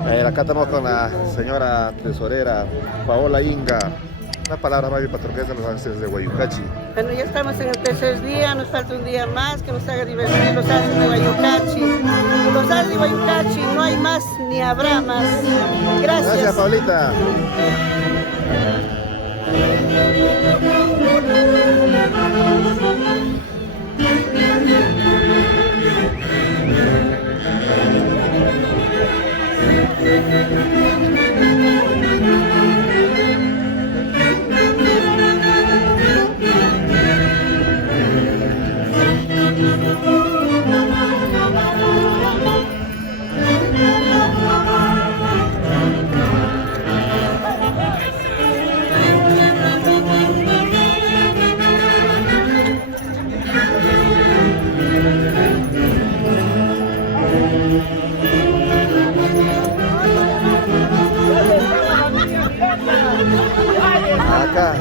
A ver, acá estamos con la señora tesorera Paola Inga. Una palabra más bien para Turquesa, los ángeles de Guayucachi. Bueno, ya estamos en el tercer día, nos falta un día más que nos haga divertir los ángeles de Guayucachi. Los ángeles de Guayucachi, no hay más ni habrá más. Gracias. Gracias, Paulita. Acá,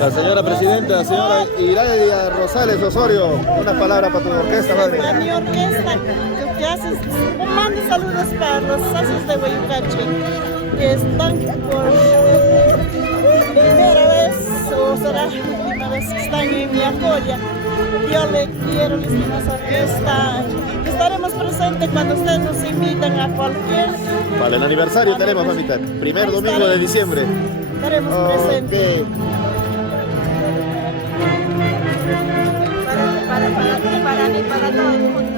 la señora presidenta, la señora Iralia Rosales Osorio, una palabra para tu orquesta, madre. Para mi orquesta, lo que hace es, mando saludos para los socios de Guayucachi, que están por primera vez, o será la última vez que están en mi apoya. Yo le quiero, la estimada orquesta, estaremos presentes cuando ustedes nos invitan a cualquier... Vale, el aniversario tenemos, mamita, primer domingo de diciembre. Estaremos presentes. Para mí, para todo el mundo.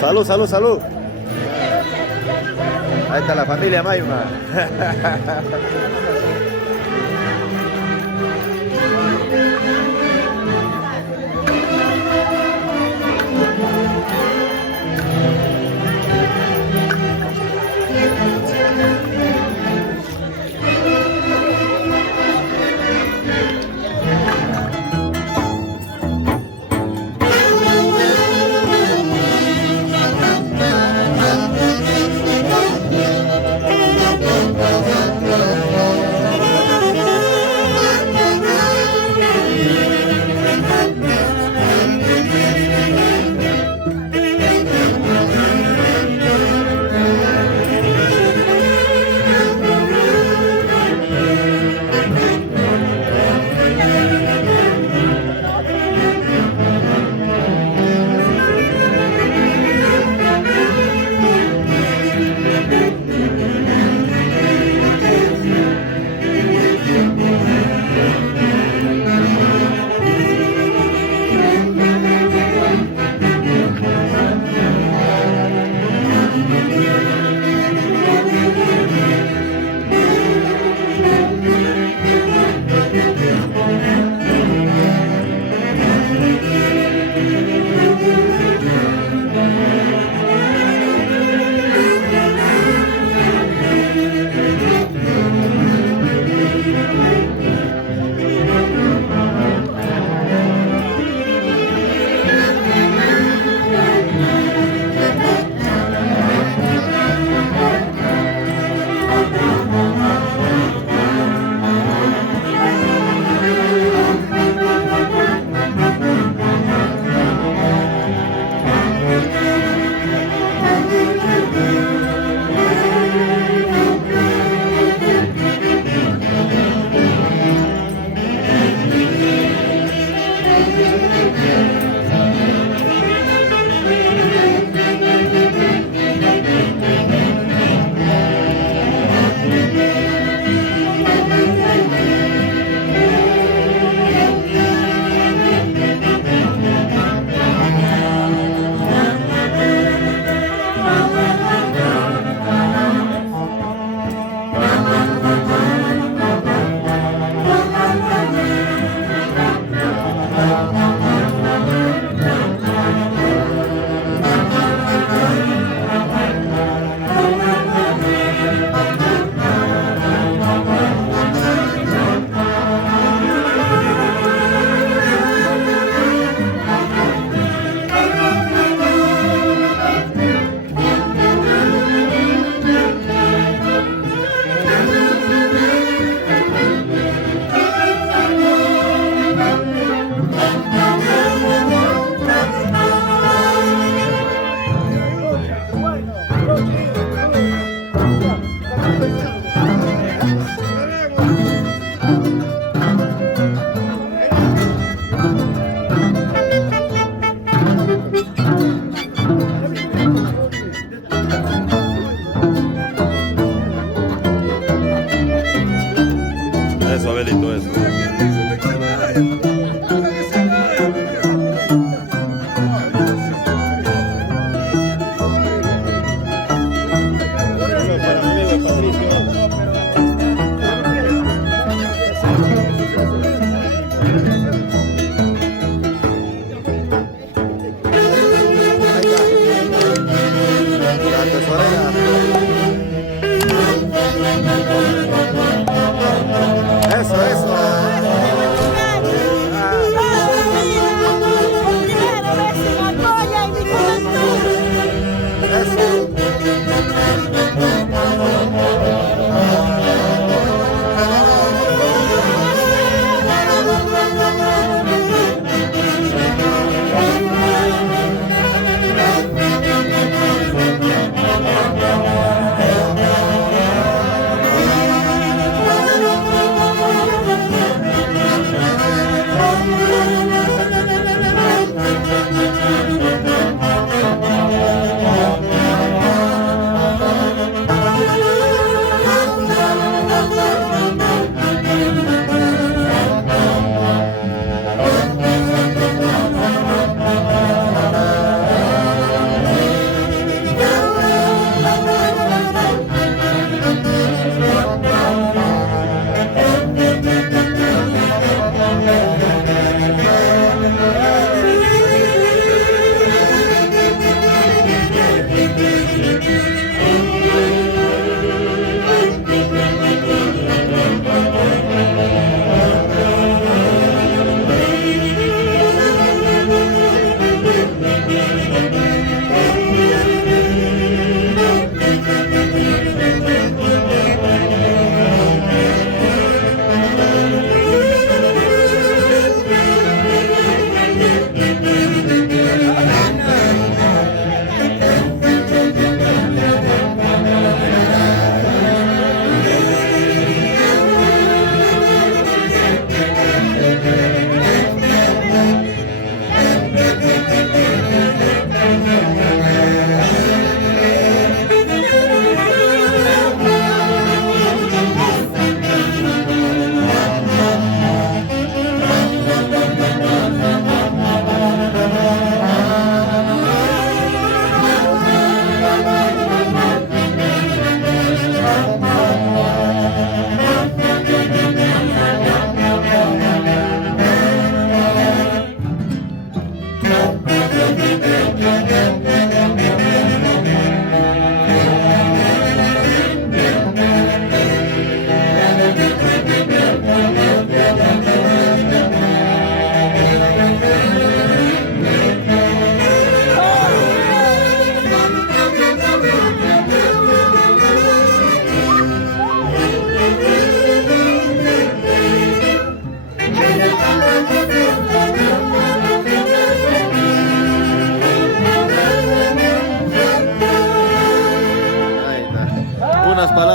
Salud, salud, salud. Ahí está la familia Maima.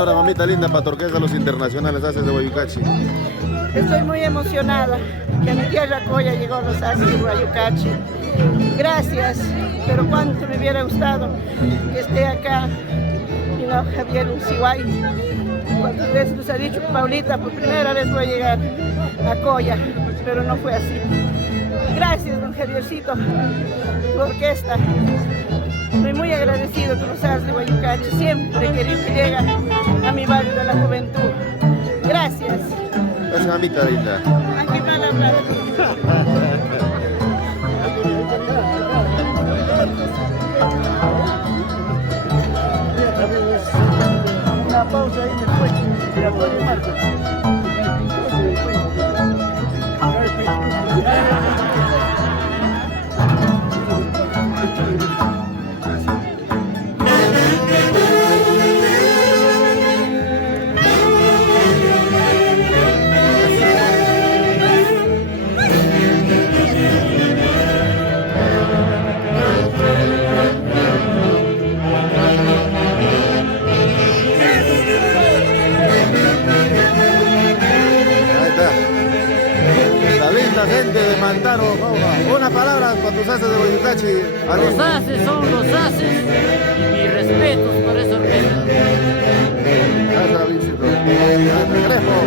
palabra, mamita linda, para Torquesa los internacionales haces de Guayucachi. Estoy muy emocionada que a mi tierra Coya llegó los haces de Guayucachi. Gracias, pero cuánto me hubiera gustado que esté acá, Javier Ursiguay. Cuántas veces nos ha dicho Paulita, por primera vez voy a llegar a Coya, pero no fue así. Gracias, don Javiercito, por orquesta. Estoy muy agradecido con los haces de Guayucachi. Siempre he querido que llegue a mi barrio de la juventud. Gracias. Es mamita linda. Aquí mal hablar. Una pausa ahí después. Y Antonio Marcos. Gente de Mantaro, una palabra para tus haces de Guayucachi. Los haces son los haces y mis respetos por esa orquesta. Gracias, Víctor. Crespo.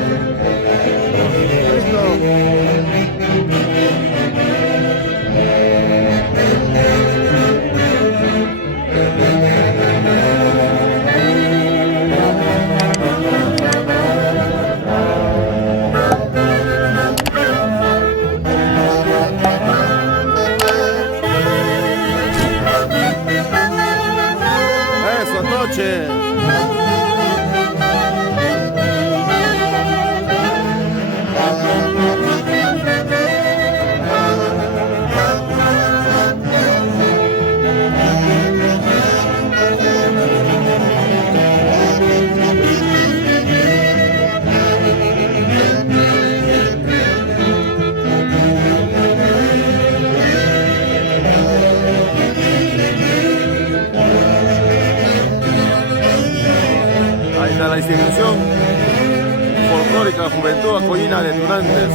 La institución folclórica Juventud Acoyina de Tunantes,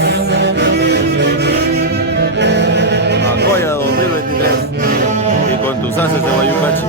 Acoya 2023, y con tus haces de Guayucachi.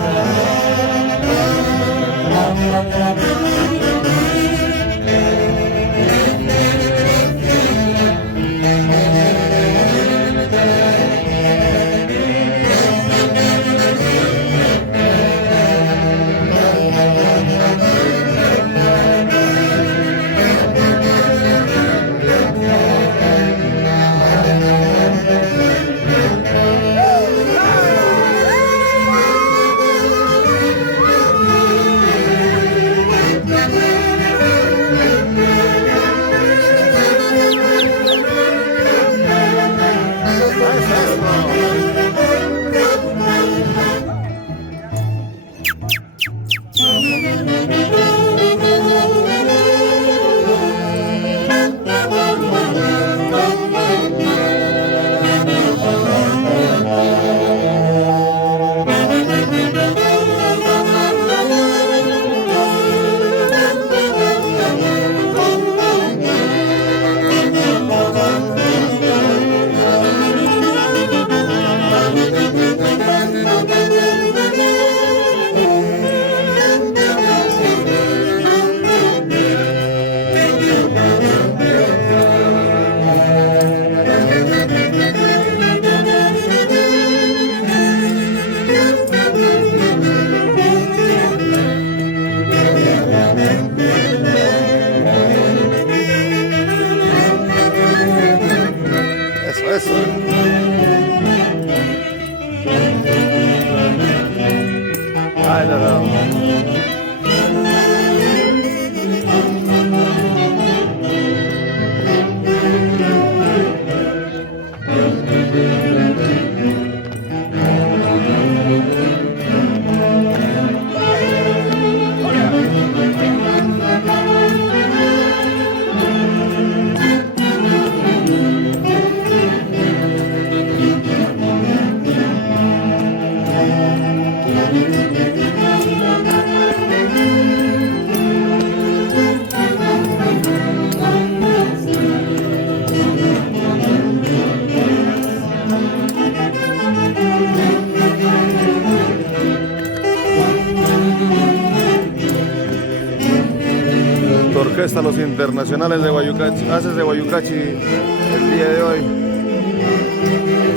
Orquesta Los Internacionales de Guayucachi, haces de Guayucachi el día de hoy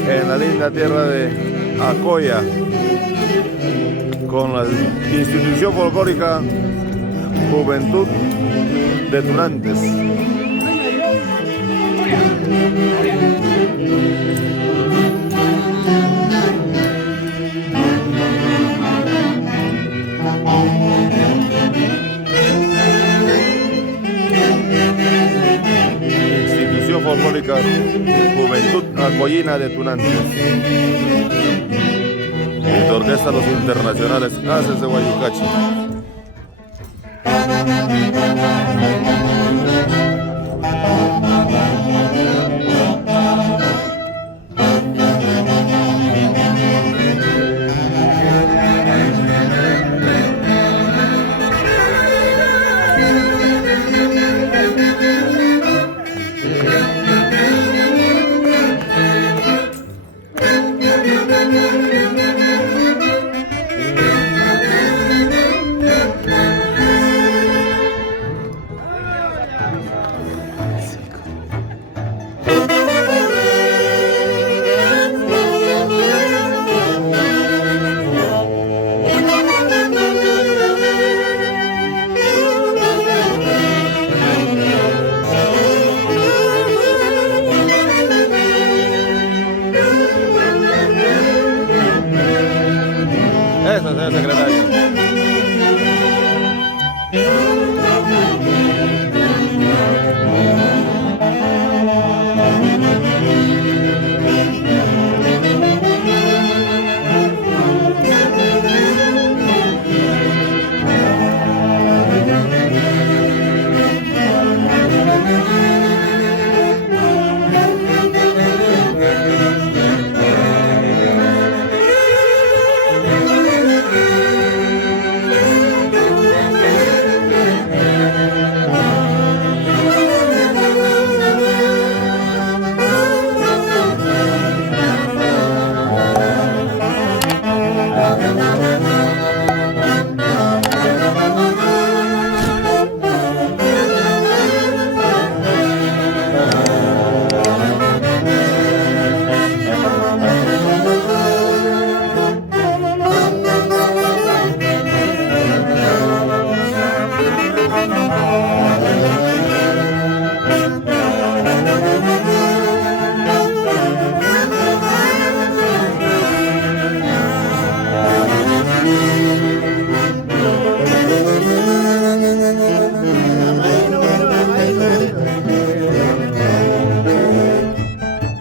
en la linda tierra de Acoya con la institución folclórica Juventud de Tunantes. Institución folclórica Juventud Acoyina de Tunantes. Y tu orquesta Los Internacionales haces de Guayucachi. Eso, señor secretario.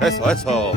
Eso, eso.